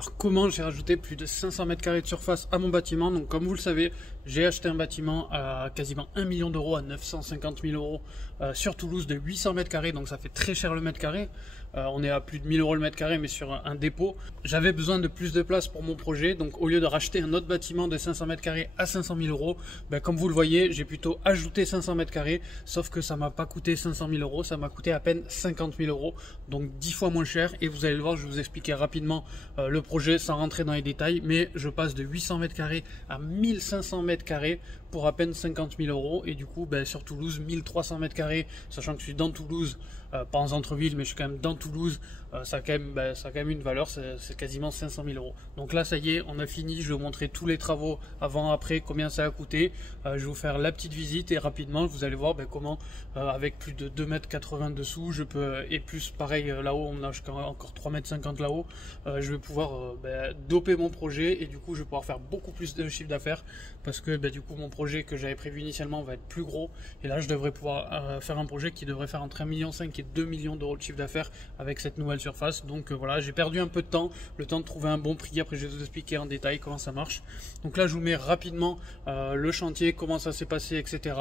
Alors comment j'ai rajouté plus de 500 mètres carrés de surface à mon bâtiment? Donc comme vous le savez, j'ai acheté un bâtiment à quasiment 1 million d'euros, à 950 000 euros sur Toulouse de 800 mètres carrés, donc ça fait très cher le mètre carré. On est à plus de 1000 euros le mètre carré, mais sur un dépôt. J'avais besoin de plus de place pour mon projet, donc au lieu de racheter un autre bâtiment de 500 mètres carrés à 500 000 euros, comme vous le voyez, j'ai plutôt ajouté 500 mètres carrés, sauf que ça m'a pas coûté 500 000 euros, ça m'a coûté à peine 50 000 euros, donc 10 fois moins cher. Et vous allez le voir, je vais vous expliquer rapidement le projet sans rentrer dans les détails, mais je passe de 800 mètres carrés à 1500 mètres carrés pour à peine 50 000 euros. Et du coup, sur Toulouse, 1300 mètres carrés, sachant que je suis dans Toulouse, pas en centre-ville, mais je suis quand même dans Toulouse, ça a quand même une valeur, c'est quasiment 500 000 euros. Donc là, ça y est, on a fini. Je vais vous montrer tous les travaux avant, après, combien ça a coûté. Je vais vous faire la petite visite et rapidement, vous allez voir comment, avec plus de 2,80 m dessous, je peux, et plus pareil là-haut, on a jusqu'à encore 3,50 m là-haut, je vais pouvoir doper mon projet et du coup, je vais pouvoir faire beaucoup plus de chiffre d'affaires parce que du coup, mon projet que j'avais prévu initialement va être plus gros. Et là, je devrais pouvoir faire un projet qui devrait faire entre 1,5 million et 2 millions d'euros de chiffre d'affaires avec cette nouvelle surface. Donc voilà, j'ai perdu un peu de temps, le temps de trouver un bon prix. Après, je vais vous expliquer en détail comment ça marche. Donc là, je vous mets rapidement le chantier, comment ça s'est passé, etc.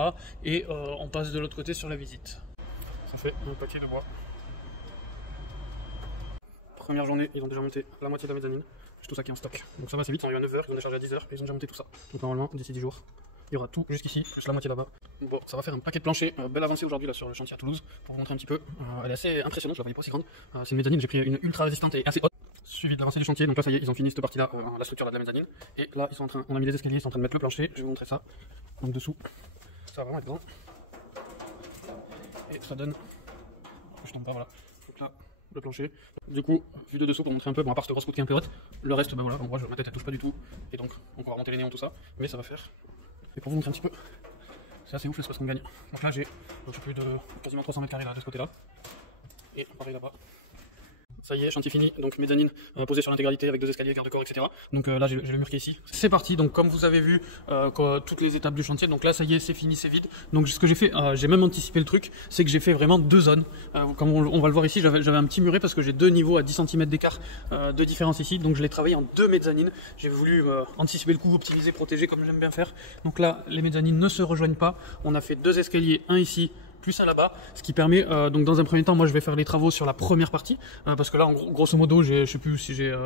Et on passe de l'autre côté sur la visite. Ça fait un paquet de bois. Première journée, ils ont déjà monté la moitié de la mezzanine. C'est tout ça qui est en stock. Donc ça va assez vite, ils ont eu à 9 h, ils ont déchargé à 10 h et ils ont déjà monté tout ça. Donc normalement, d'ici 10 jours, il y aura tout jusqu'ici, plus la moitié là-bas. Bon, ça va faire un paquet de planchers. Belle avancée aujourd'hui là sur le chantier à Toulouse, pour vous montrer un petit peu. Elle est assez impressionnante, je la voyais pas aussi grande. C'est une mezzanine, j'ai pris une ultra résistante et assez haute. Suivi de l'avancée du chantier, donc là ça y est, ils ont fini cette partie là, la structure là de la mezzanine. Et là, ils sont en train, on a mis les escaliers, ils sont en train de mettre le plancher, je vais vous montrer ça. Donc dessous, ça va vraiment être grand. Et ça donne, je tombe pas, voilà. Donc là, le plancher. Du coup, vue de dessous pour montrer un peu, bon à part cette grosse poutre qui est un peu haute, le reste, voilà, on voit, ma tête elle touche pas du tout. Et donc, on va remonter les néons, tout ça, mais ça va faire. Et pour vous montrer un petit peu, c'est assez ouf l'espace qu'on gagne. Donc là, j'ai plus de quasiment 300 mètres carrés là, de ce côté-là. Et pareil là-bas. Ça y est, chantier fini, donc mezzanine posée sur l'intégralité avec 2 escaliers, garde-corps, etc. Donc là j'ai le mur qui est ici. C'est parti, donc comme vous avez vu toutes les étapes du chantier, donc là ça y est, c'est fini, c'est vide. Donc ce que j'ai fait, j'ai même anticipé le truc, c'est que j'ai fait vraiment 2 zones. Comme on va le voir ici, j'avais un petit muret parce que j'ai 2 niveaux à 10 cm d'écart de différence ici. Donc je l'ai travaillé en 2 mezzanines. J'ai voulu anticiper le coup, optimiser, protéger comme j'aime bien faire. Donc là, les mezzanines ne se rejoignent pas. On a fait 2 escaliers, un ici, plus un là-bas, ce qui permet, donc dans un premier temps, moi je vais faire les travaux sur la première partie, parce que là, grosso modo, je sais plus si j'ai,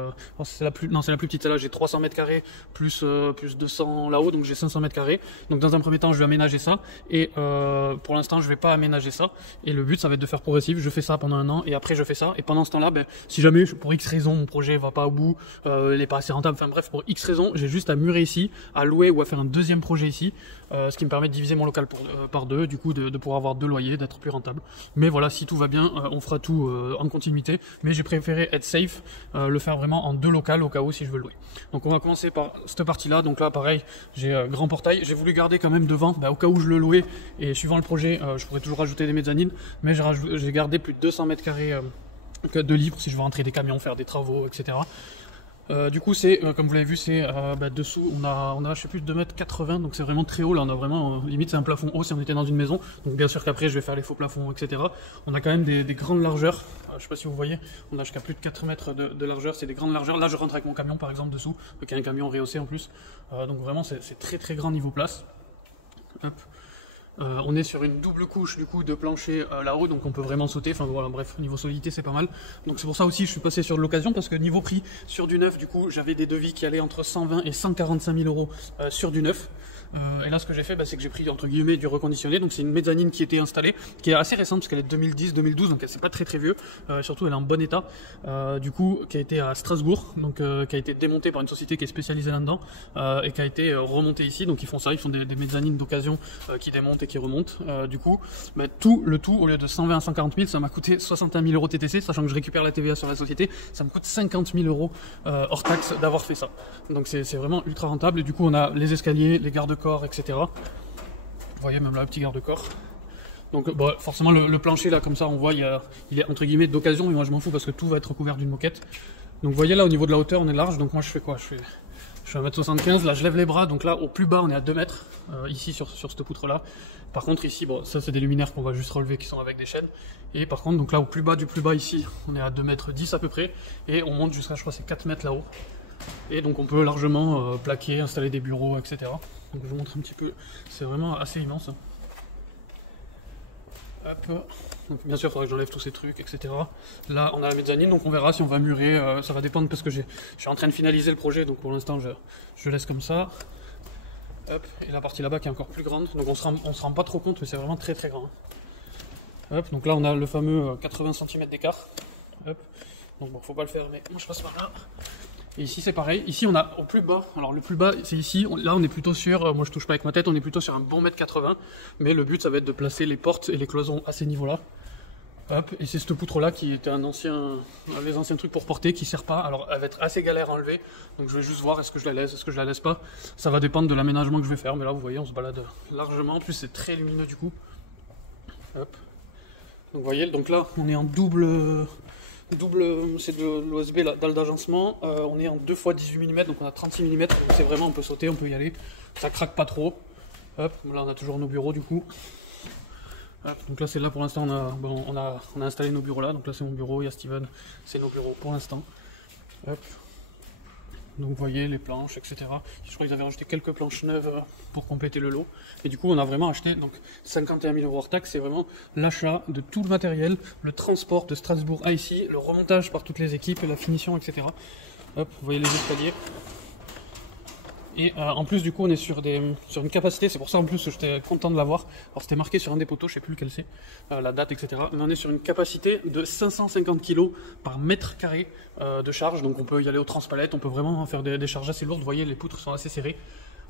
c'est la plus petite, celle-là, j'ai 300 mètres carrés, plus 200 là-haut, donc j'ai 500 mètres carrés. Donc dans un premier temps, je vais aménager ça, et pour l'instant, je vais pas aménager ça, et le but, ça va être de faire progressif. Je fais ça pendant 1 an, et après je fais ça, et pendant ce temps-là, si jamais, pour X raison, mon projet va pas au bout, il est pas assez rentable, enfin bref, pour X raison, j'ai juste à murer ici, à louer ou à faire un deuxième projet ici, ce qui me permet de diviser mon local par 2, du coup, de pouvoir avoir 2 loyers, d'être plus rentable. Mais voilà, si tout va bien, on fera tout en continuité. Mais j'ai préféré être safe, le faire vraiment en 2 locales au cas où si je veux le louer. Donc on va commencer par cette partie-là. Donc là, pareil, j'ai grand portail. J'ai voulu garder quand même devant, au cas où je le louais. Et suivant le projet, je pourrais toujours rajouter des mezzanines. Mais j'ai gardé plus de 200 mètres carrés de livres si je veux rentrer des camions, faire des travaux, etc. Du coup c'est comme vous l'avez vu, c'est dessous on a je sais plus 2,80 m, donc c'est vraiment très haut. Là on a vraiment limite c'est un plafond haut si on était dans une maison. Donc bien sûr qu'après je vais faire les faux plafonds, etc. On a quand même des grandes largeurs, je sais pas si vous voyez, on a jusqu'à plus de 4 mètres de largeur, c'est des grandes largeurs. Là je rentre avec mon camion par exemple dessous, qui est un camion rehaussé en plus, donc vraiment c'est très très grand niveau place. Hop. On est sur une double couche du coup de plancher là-haut, donc on peut vraiment sauter. Enfin voilà, bref, niveau solidité c'est pas mal. Donc c'est pour ça aussi je suis passé sur de l'occasion, parce que niveau prix sur du neuf, du coup j'avais des devis qui allaient entre 120 et 145 000 euros sur du neuf. Et là ce que j'ai fait, c'est que j'ai pris entre guillemets du reconditionné. Donc c'est une mezzanine qui était installée, qui est assez récente parce qu'elle est 2010-2012, donc c'est pas très très vieux. Surtout elle est en bon état. Du coup qui a été à Strasbourg, donc qui a été démontée par une société qui est spécialisée là-dedans et qui a été remontée ici. Donc ils font ça, ils font des mezzanines d'occasion qui démontent et qui remontent. Du coup le tout au lieu de 120 à 140 000, ça m'a coûté 61 000 euros TTC, sachant que je récupère la TVA sur la société. Ça me coûte 50 000 euros hors taxe d'avoir fait ça. Donc c'est vraiment ultra rentable. Et du coup on a les escaliers, les garde-corps, etc. Vous voyez même là le petit garde-corps. Donc forcément le plancher là comme ça on voit il est entre guillemets d'occasion, mais moi je m'en fous parce que tout va être recouvert d'une moquette. Donc vous voyez là au niveau de la hauteur on est large, donc moi je fais quoi, je suis à 1m75, là je lève les bras, donc là au plus bas on est à 2 mètres, ici sur cette poutre là. Par contre ici, bon ça c'est des luminaires qu'on va juste relever qui sont avec des chaînes. Et par contre, donc là au plus bas du plus bas ici, on est à 2,10 m à peu près, et on monte jusqu'à je crois c'est 4 mètres là-haut. Et donc on peut largement plaquer, installer des bureaux, etc. Donc je vous montre un petit peu, c'est vraiment assez immense. Hop. Donc bien sûr il faudra que j'enlève tous ces trucs, etc. Là on a la mezzanine, donc on verra si on va murer, ça va dépendre parce que je suis en train de finaliser le projet, donc pour l'instant je laisse comme ça. Hop. Et la partie là-bas qui est encore plus grande, donc on se rend pas trop compte mais c'est vraiment très très grand. Hop. Donc là on a le fameux 80 cm d'écart. Hop. Donc bon, faut pas le faire, mais moi je passe par là. Et ici c'est pareil, ici on a au plus bas, alors le plus bas c'est ici, là on est plutôt sur, moi je touche pas avec ma tête, on est plutôt sur un bon 1,80 m, mais le but ça va être de placer les portes et les cloisons à ces niveaux là. Hop, et c'est cette poutre là qui était les anciens trucs pour porter, qui sert pas, alors elle va être assez galère à enlever, donc je vais juste voir est-ce que je la laisse, est-ce que je la laisse pas, ça va dépendre de l'aménagement que je vais faire, mais là vous voyez on se balade largement, en plus c'est très lumineux du coup. Hop, donc vous voyez, donc là on est en double, c'est de l'OSB, la dalle d'agencement, on est en 2 x 18 mm, donc on a 36 mm, donc c'est vraiment, on peut sauter, on peut y aller, ça craque pas trop. Hop, là on a toujours nos bureaux du coup. Hop, donc là c'est là pour l'instant on a installé nos bureaux là, donc là c'est mon bureau, il y a Steven, c'est nos bureaux pour l'instant. Hop. Donc vous voyez les planches, etc. Je crois qu'ils avaient rajouté quelques planches neuves pour compléter le lot. Et du coup on a vraiment acheté donc 51 000 € hors taxe, c'est vraiment l'achat de tout le matériel, le transport de Strasbourg à ici, le remontage par toutes les équipes, la finition, etc. Hop, vous voyez les escaliers. Et en plus du coup on est sur une capacité, c'est pour ça en plus que j'étais content de l'avoir. Alors c'était marqué sur un des poteaux, je sais plus lequel c'est, la date, etc. Mais on est sur une capacité de 550 kg par mètre carré de charge, donc on peut y aller au transpalette, on peut vraiment faire des charges assez lourdes. Vous voyez les poutres sont assez serrées,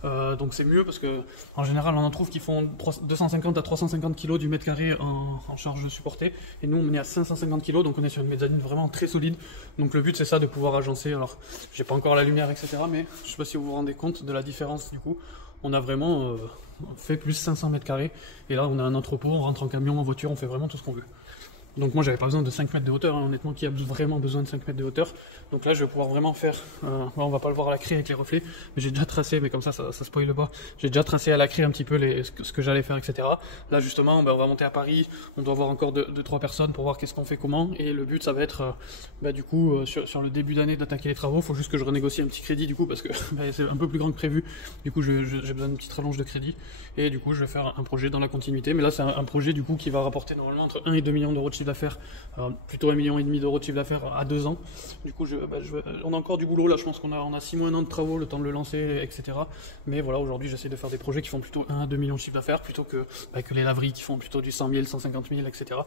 donc c'est mieux parce que en général on en trouve qui font 250 à 350 kg du mètre carré en charge supportée, et nous on est à 550 kg, donc on est sur une mezzanine vraiment très solide. Donc le but c'est ça, de pouvoir agencer. Alors j'ai pas encore la lumière, etc., mais je sais pas si vous vous rendez compte de la différence. Du coup on a vraiment fait plus 500 mètres carrés, et là on a un entrepôt, on rentre en camion, en voiture, on fait vraiment tout ce qu'on veut. Donc moi j'avais pas besoin de 5 mètres de hauteur, hein. Honnêtement, qui a vraiment besoin de 5 mètres de hauteur? Donc là je vais pouvoir vraiment faire, on va pas le voir à la craie avec les reflets, mais j'ai déjà tracé, mais comme ça spoil pas, j'ai déjà tracé à la craie un petit peu ce que j'allais faire, etc. Là justement on va monter à Paris, on doit voir encore 2-3 personnes pour voir qu'est-ce qu'on fait, comment, et le but ça va être du coup sur le début d'année d'attaquer les travaux. Faut juste que je renégocie un petit crédit du coup, parce que c'est un peu plus grand que prévu, du coup j'ai besoin d'une petite rallonge de crédit, et du coup je vais faire un projet dans la continuité. Mais là c'est un projet du coup qui va rapporter normalement entre 1 et 2 millions d'euros de chiffre d'affaires, plutôt 1,5 million d'euros de chiffre d'affaires à 2 ans. Du coup on a encore du boulot là, je pense qu'on a 6 mois, 1 an de travaux, le temps de le lancer, etc. Mais voilà, aujourd'hui j'essaie de faire des projets qui font plutôt 1 à 2 millions de chiffre d'affaires, plutôt que les laveries qui font plutôt du 100 000, 150 000, etc.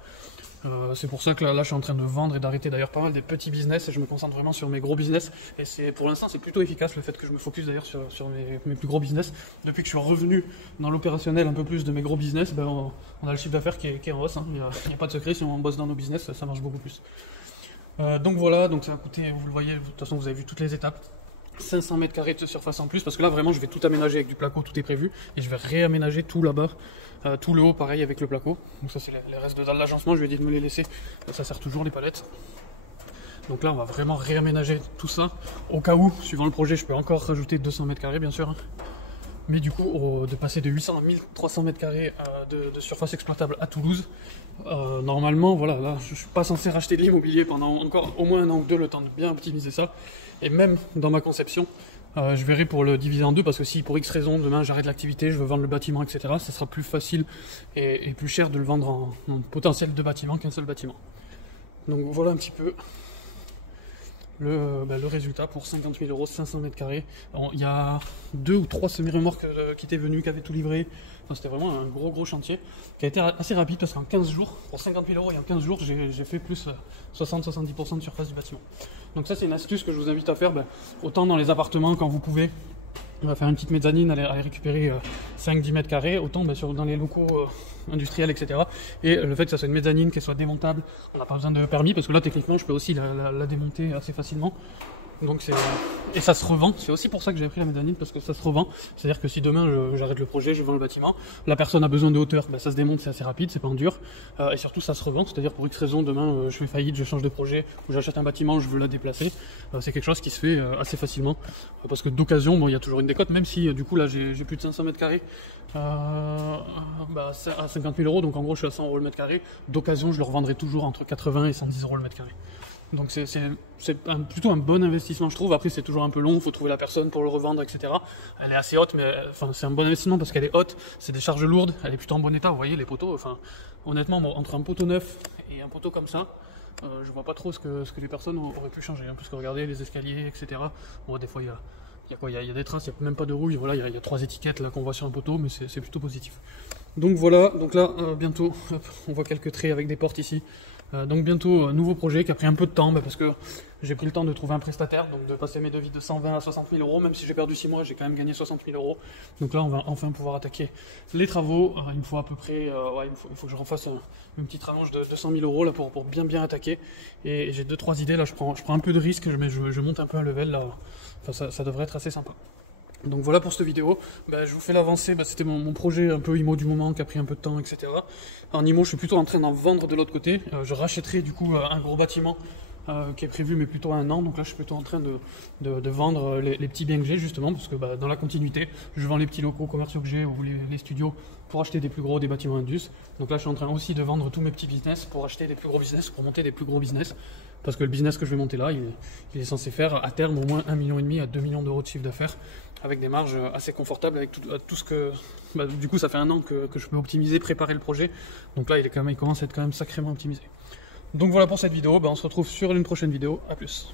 C'est pour ça que là je suis en train de vendre et d'arrêter d'ailleurs pas mal des petits business, et je me concentre vraiment sur mes gros business, et pour l'instant c'est plutôt efficace le fait que je me focus d'ailleurs sur mes plus gros business. Depuis que je suis revenu dans l'opérationnel un peu plus de mes gros business, on a le chiffre d'affaires qui est en hausse, hein. Il n'y a pas de secret, si on bosse dans nos business ça marche beaucoup plus. Donc voilà, donc ça va coûter, vous le voyez, de toute façon vous avez vu toutes les étapes, 500 mètres carrés de surface en plus, parce que là vraiment je vais tout aménager avec du placo, tout est prévu, et je vais réaménager tout là-bas, tout le haut pareil avec le placo. Donc ça c'est les restes de dalle d'agencement, je lui ai dit de me les laisser, ça sert toujours les palettes. Donc là on va vraiment réaménager tout ça, au cas où, suivant le projet, je peux encore rajouter 200 mètres carrés bien sûr, hein. Mais du coup, de passer de 800 à 1300 mètres carrés de surface exploitable à Toulouse, normalement, voilà, là, je suis pas censé racheter de l'immobilier pendant encore au moins 1 an ou 2, le temps de bien optimiser ça. Et même dans ma conception, je verrai pour le diviser en deux, parce que si pour X raison, demain j'arrête l'activité, je veux vendre le bâtiment, etc., ça sera plus facile et plus cher de le vendre en potentiel 2 bâtiments qu'un seul bâtiment. Donc voilà un petit peu le résultat pour 50 000 €, 500 mètres carrés. Il y a 2 ou 3 semi-remorques qui étaient venues, qui avaient tout livré. Enfin, c'était vraiment un gros chantier qui a été assez rapide, parce qu'en 15 jours, pour 50 000 € et en 15 jours, j'ai fait plus 60-70% de surface du bâtiment. Donc ça c'est une astuce que je vous invite à faire, autant dans les appartements quand vous pouvez. On va faire une petite mezzanine, aller récupérer 5-10 mètres carrés, autant dans les locaux industriels, etc. Et le fait que ça soit une mezzanine, qu'elle soit démontable, on n'a pas besoin de permis, parce que là techniquement je peux aussi la démonter assez facilement. Donc et ça se revend. C'est aussi pour ça que j'ai pris la mezzanine, parce que ça se revend. C'est-à-dire que si demain j'arrête le projet, je vends le bâtiment, la personne a besoin de hauteur, ben ça se démonte, c'est assez rapide, c'est pas en dur. Et surtout ça se revend. C'est-à-dire pour X raison, demain je fais faillite, je change de projet, ou j'achète un bâtiment, je veux la déplacer. C'est quelque chose qui se fait assez facilement. Parce que d'occasion, bon, il y a toujours une décote, même si du coup là j'ai plus de 500 mètres carrés. À 50 000 euros, donc en gros je suis à 100 euros le mètre carré. D'occasion, je le revendrai toujours entre 80 et 110 euros le mètre carré. Donc c'est plutôt un bon investissement, je trouve. Après c'est toujours un peu long, il faut trouver la personne pour le revendre, etc. Elle est assez haute, mais enfin c'est un bon investissement parce qu'elle est haute, c'est des charges lourdes, elle est plutôt en bon état. Vous voyez les poteaux, enfin honnêtement, bon, entre un poteau neuf et un poteau comme ça, je vois pas trop ce que les personnes auraient pu changer, hein, parce que regardez les escaliers, etc. Bon, des fois il y a des traces, il n'y a même pas de rouille, voilà, il y a 3 étiquettes là qu'on voit sur un poteau, mais c'est plutôt positif. Donc voilà, donc là bientôt, hop, on voit quelques traits avec des portes ici. Donc bientôt, nouveau projet qui a pris un peu de temps, parce que j'ai pris le temps de trouver un prestataire, donc de passer mes devis de 120 à 60 000 euros, même si j'ai perdu 6 mois, j'ai quand même gagné 60 000 euros. Donc là, on va enfin pouvoir attaquer les travaux. Il me faut à peu près, il faut que je refasse une petite rallonge de 200 000 euros là, pour bien attaquer. Et j'ai 2-3 idées, là je prends un peu de risque, je monte un peu un level, là. Enfin, ça devrait être assez sympa. Donc voilà pour cette vidéo, je vous fais l'avancée, c'était mon projet un peu IMO du moment qui a pris un peu de temps, etc. En IMO, je suis plutôt en train d'en vendre de l'autre côté. Je rachèterai du coup un gros bâtiment qui est prévu, mais plutôt à 1 an. Donc là, je suis plutôt en train de vendre les petits biens que j'ai, justement, parce que dans la continuité, je vends les petits locaux commerciaux que j'ai ou les studios pour acheter des plus gros, des bâtiments Indus. Donc là, je suis en train aussi de vendre tous mes petits business pour acheter des plus gros business, pour monter des plus gros business. Parce que le business que je vais monter là, il est censé faire à terme au moins 1,5 million à 2 millions d'euros de chiffre d'affaires, avec des marges assez confortables, avec tout ce que... du coup, ça fait 1 an que je peux optimiser, préparer le projet. Donc là, il commence à être quand même sacrément optimisé. Donc voilà pour cette vidéo, on se retrouve sur une prochaine vidéo. À plus.